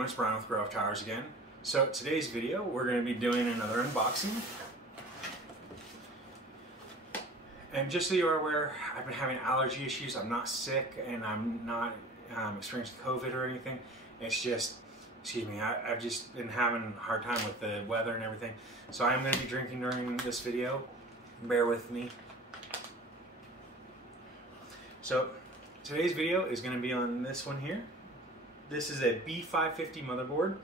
everyone, it's Brian with GreyWolf Towers again. So today's video, we're going to be doing another unboxing. And just so you are aware, I've been having allergy issues. I'm not sick and I'm not experiencing COVID or anything. It's just, excuse me, I've just been having a hard time with the weather and everything. So I'm going to be drinking during this video. Bear with me. So today's video is going to be on this one here. This is a B550 motherboard.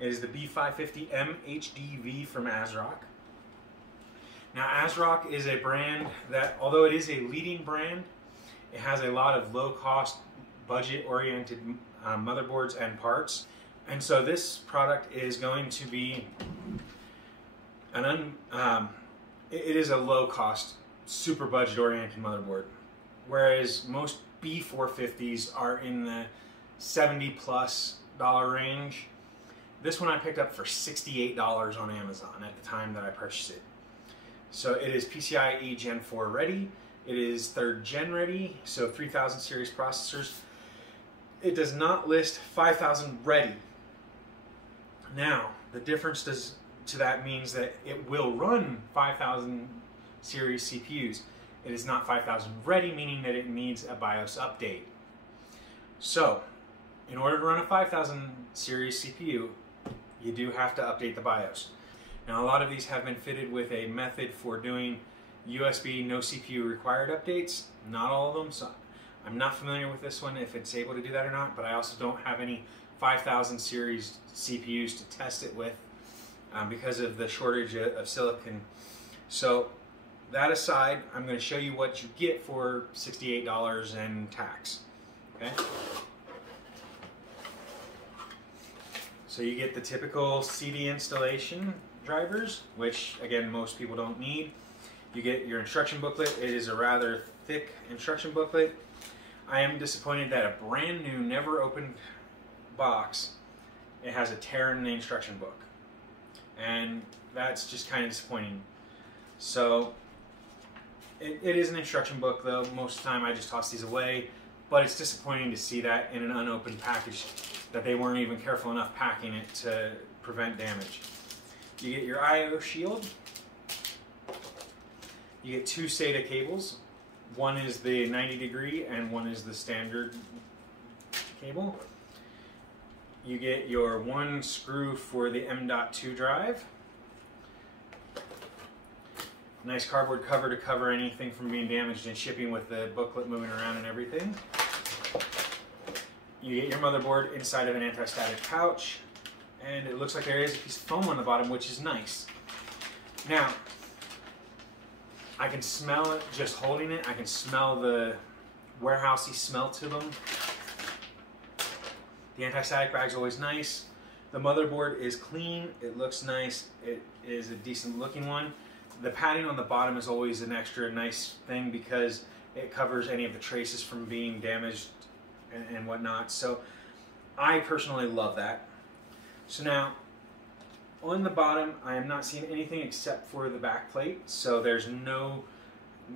It is the B550M-HDV from ASRock. Now ASRock is a brand that, although it is a leading brand, it has a lot of low-cost, budget-oriented motherboards and parts. And so this product is going to be it is a low-cost, super budget-oriented motherboard, whereas most B450s are in the $70+ range. This one I picked up for $68 on Amazon at the time that I purchased it. So it is PCIe Gen 4 ready. It is 3rd gen ready, so 3000 series processors. It does not list 5000 ready. Now, the difference to that means that it will run 5000 series CPUs. It is not 5000 ready, meaning that it needs a BIOS update. So, in order to run a 5000 series CPU, you do have to update the BIOS. Now, a lot of these have been fitted with a method for doing USB no CPU required updates. Not all of them, so I'm not familiar with this one if it's able to do that or not, but I also don't have any 5000 series CPUs to test it with because of the shortage of silicon. So that aside, I'm going to show you what you get for $68 and tax. Okay? So you get the typical CD installation drivers, which again most people don't need. You get your instruction booklet. It is a rather thick instruction booklet. I am disappointed that a brand new, never opened box, it has a tear in the instruction book. And that's just kind of disappointing. So it is an instruction book though. Most of the time I just toss these away, but it's disappointing to see that in an unopened package, that they weren't even careful enough packing it to prevent damage. You get your I/O shield. You get 2 SATA cables. One is the 90-degree and one is the standard cable. You get your 1 screw for the M.2 drive. Nice cardboard cover to cover anything from being damaged in shipping with the booklet moving around and everything. You get your motherboard inside of an anti-static pouch, and it looks like there is a piece of foam on the bottom, which is nice. Now, I can smell it just holding it. I can smell the warehousey smell to them. The anti-static bag's always nice. The motherboard is clean. It looks nice. It is a decent looking one. The padding on the bottom is always an extra nice thing because it covers any of the traces from being damaged and whatnot. So I personally love that. So now on the bottom, I am not seeing anything except for the back plate. So there's no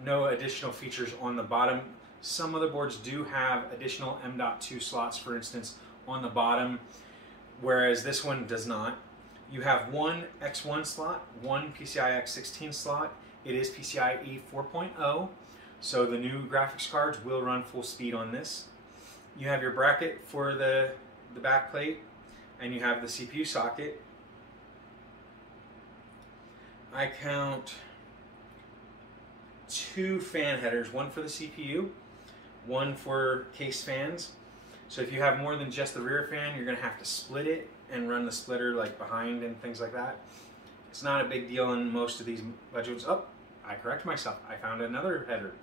additional features on the bottom. Some motherboards do have additional M.2 slots, for instance, on the bottom, whereas this one does not. You have 1 X1 slot, 1 PCI X16 slot. It is PCIe 4.0, so the new graphics cards will run full speed on this. You have your bracket for the back plate, and you have the CPU socket. I count 2 fan headers, one for the CPU, one for case fans. So if you have more than just the rear fan, you're going to have to split it and run the splitter like behind and things like that. It's not a big deal in most of these budgets. Oh, I correct myself. I found another header.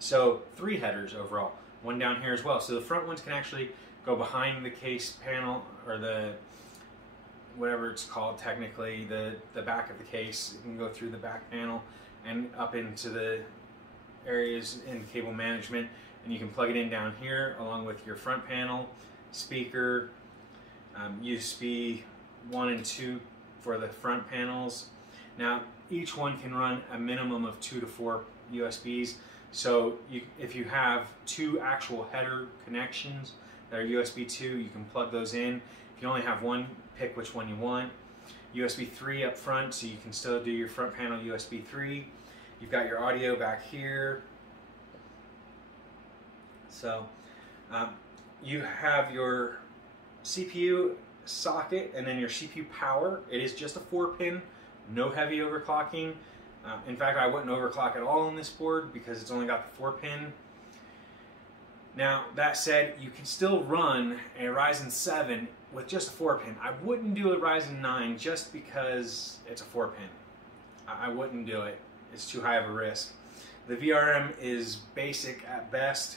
So 3 headers overall. One down here as well. So the front ones can actually go behind the case panel, or the whatever it's called technically, the back of the case. You can go through the back panel and up into the areas in cable management, and you can plug it in down here along with your front panel, speaker, USB 1 and 2 for the front panels. Now each one can run a minimum of 2 to 4 USBs. So if you have 2 actual header connections that are USB 2, you can plug those in. If If you only have one, pick which one you want. USB 3 up front, so you can still do your front panel USB 3. You've got your audio back here. So you have your CPU socket and then your CPU power. It is just a 4-pin, no heavy overclocking. In fact, I wouldn't overclock at all on this board because it's only got the 4-pin. Now, that said, you can still run a Ryzen 7 with just a 4-pin. I wouldn't do a Ryzen 9 just because it's a 4-pin. I wouldn't do it. It's too high of a risk. The VRM is basic at best.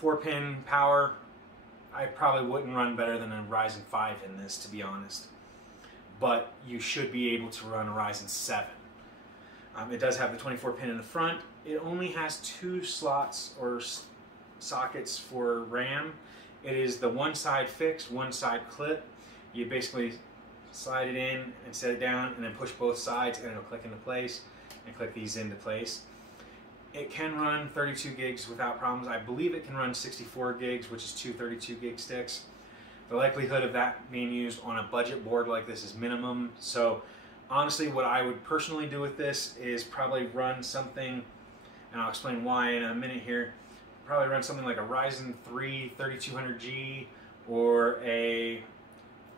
4-pin power, I probably wouldn't run better than a Ryzen 5 in this, to be honest. But you should be able to run a Ryzen 7. It does have the 24-pin in the front. It only has 2 slots or sockets for RAM. It is the one side fixed, one side clip. You basically slide it in and set it down and then push both sides and it'll click into place and click these into place. It can run 32 gigs without problems. I believe it can run 64 gigs, which is 2 32 gig sticks. The likelihood of that being used on a budget board like this is minimum. So honestly, what I would personally do with this is probably run something, and I'll explain why in a minute here, probably run something like a Ryzen 3 3200G or a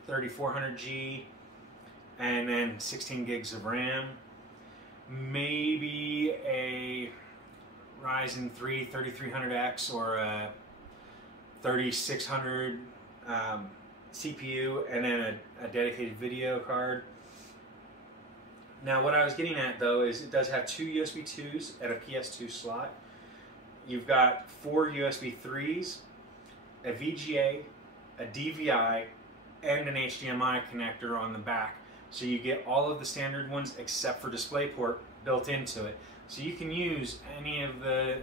3400G and then 16 gigs of RAM. Maybe a Ryzen 3 3300X or a 3600 CPU and then a dedicated video card. Now what I was getting at though is it does have 2 USB 2s and a PS2 slot. You've got 4 USB 3s, a VGA, a DVI, and an HDMI connector on the back. So you get all of the standard ones except for DisplayPort built into it. So you can use any of the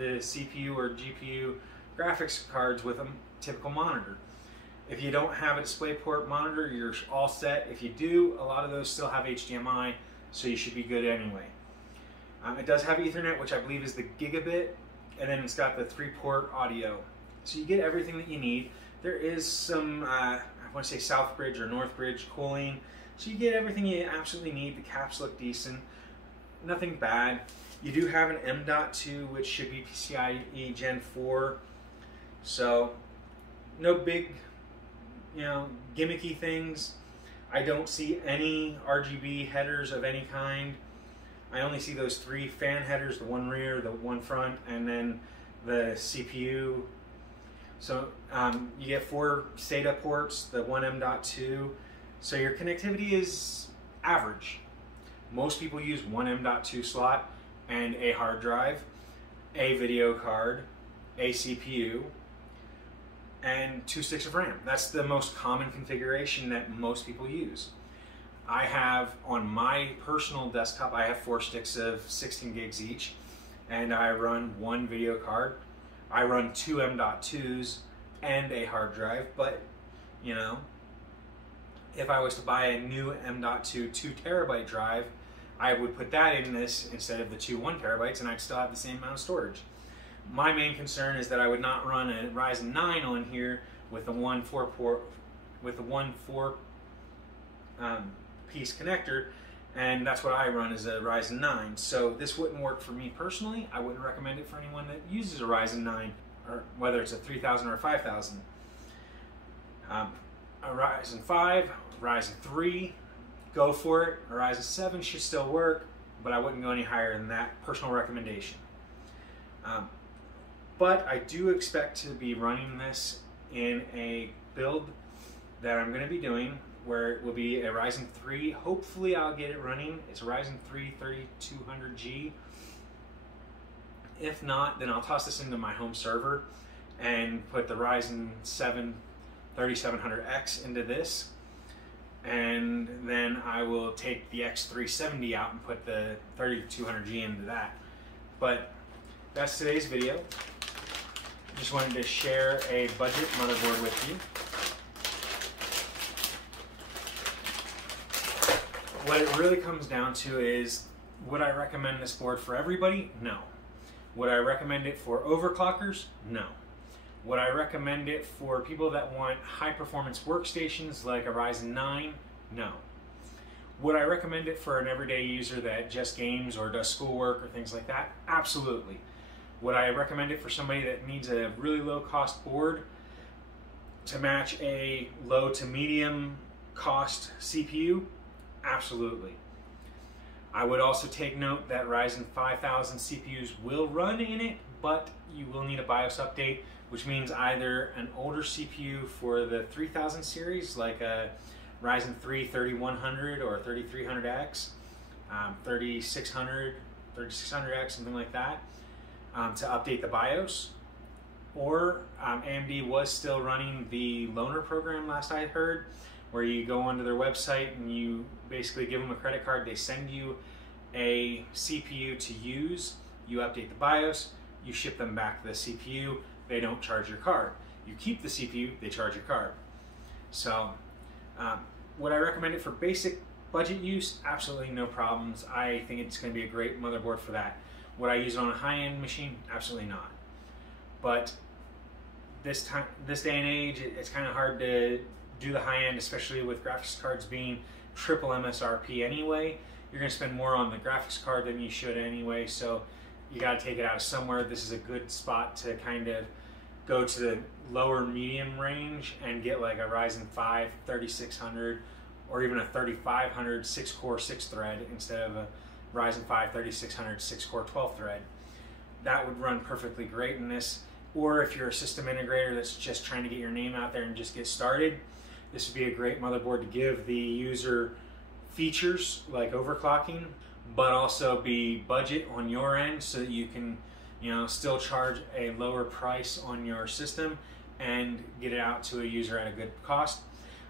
CPU or GPU graphics cards with a typical monitor. If you don't have a DisplayPort monitor, you're all set. If you do, a lot of those still have HDMI, so you should be good anyway. It does have Ethernet, which I believe is the gigabit, and then it's got the 3-port audio. So you get everything that you need. There is some, I want to say South Bridge or North Bridge cooling, so you get everything you absolutely need. The caps look decent, nothing bad. You do have an M.2, which should be PCIe Gen 4, so no big, gimmicky things. I don't see any RGB headers of any kind. I only see those 3 fan headers, the one rear, the one front, and then the CPU. So you get 4 SATA ports, the one M.2, so your connectivity is average. Most people use one M.2 slot and a hard drive, a video card, a CPU, and 2 sticks of RAM. That's the most common configuration that most people use. I have, on my personal desktop, I have 4 sticks of 16 gigs each, and I run 1 video card. I run 2 M.2s and a hard drive, but, if I was to buy a new M.2 2 terabyte drive, I would put that in this instead of the 2 1 terabytes, and I'd still have the same amount of storage. My main concern is that I would not run a Ryzen 9 on here with a 4 piece connector, and that's what I run is a Ryzen 9. So this wouldn't work for me personally. I wouldn't recommend it for anyone that uses a Ryzen 9, or whether it's a 3000 or a 5000. A Ryzen 5, Ryzen 3, go for it. A Ryzen 7 should still work, but I wouldn't go any higher than that. Personal recommendation. But I do expect to be running this in a build that I'm going to be doing where it will be a Ryzen 3. Hopefully I'll get it running. It's a Ryzen 3 3200G. If not, then I'll toss this into my home server and put the Ryzen 7 3700X into this. And then I will take the X370 out and put the 3200G into that. But that's today's video. Just wanted to share a budget motherboard with you. What it really comes down to is, would I recommend this board for everybody? No. Would I recommend it for overclockers? No. Would I recommend it for people that want high performance workstations like a Ryzen 9? No. Would I recommend it for an everyday user that just games or does schoolwork or things like that? Absolutely. Would I recommend it for somebody that needs a really low cost board to match a low to medium cost CPU? Absolutely. I would also take note that Ryzen 5000 CPUs will run in it, but you will need a BIOS update, which means either an older CPU for the 3000 series, like a Ryzen 3 3100 or 3300X, 3600, 3600X, something like that, to update the BIOS. Or AMD was still running the loaner program last I heard, where you go onto their website and you basically give them a credit card, they send you a CPU to use, you update the BIOS, you ship them back the CPU, they don't charge your card. You keep the CPU, they charge your card. So, would I recommend it for basic budget use? Absolutely no problems. I think it's going to be a great motherboard for that. Would I use it on a high-end machine? Absolutely not. But this day and age, it's kind of hard to do the high-end, especially with graphics cards being triple MSRP anyway. You're going to spend more on the graphics card than you should anyway, so you got to take it out of somewhere. This is a good spot to kind of go to the lower medium range and get like a Ryzen 5 3600 or even a 3500 6-core 6-thread instead of a Ryzen 5 3600 6-core 12-thread. That would run perfectly great in this. Or if you're a system integrator that's just trying to get your name out there and just get started, this would be a great motherboard to give the user features like overclocking, but also be budget on your end so that you can, still charge a lower price on your system and get it out to a user at a good cost.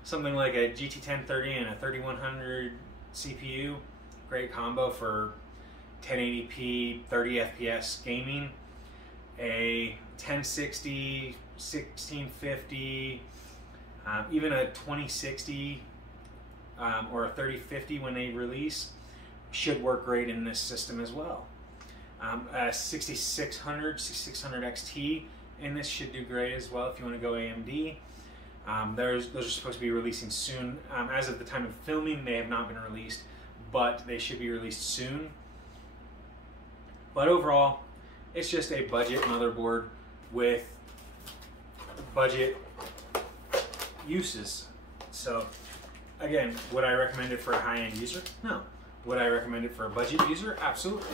Something like a GT 1030 and a 3100 CPU, great combo for 1080p 30 FPS gaming. A 1060, 1650, even a 2060 or a 3050 when they release should work great in this system as well. A 6600 XT in this should do great as well if you want to go AMD. Those are supposed to be releasing soon. As of the time of filming, they have not been released, but they should be released soon. But overall, it's just a budget motherboard with budget uses. So again, would I recommend it for a high-end user? No. Would I recommend it for a budget user? Absolutely.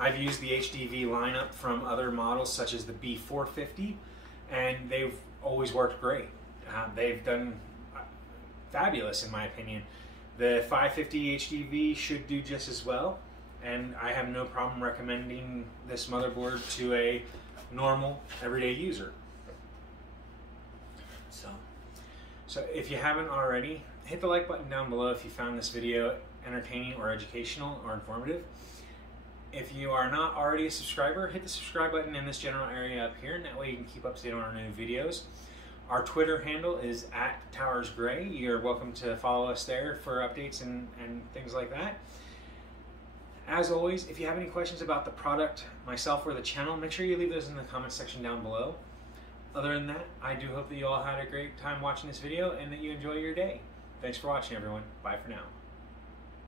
I've used the HDV lineup from other models such as the B550, and they've always worked great. They've done fabulous in my opinion. The 550 HDV should do just as well, and I have no problem recommending this motherboard to a normal everyday user. So if you haven't already, hit the like button down below if you found this video entertaining or educational or informative. If you are not already a subscriber, hit the subscribe button in this general area up here, and that way you can keep up to date on our new videos. Our Twitter handle is @TowersGrey. You're welcome to follow us there for updates and things like that. As always, if you have any questions about the product, myself, or the channel, make sure you leave those in the comment section down below. Other than that, I do hope that you all had a great time watching this video and that you enjoy your day. Thanks for watching, everyone. Bye for now.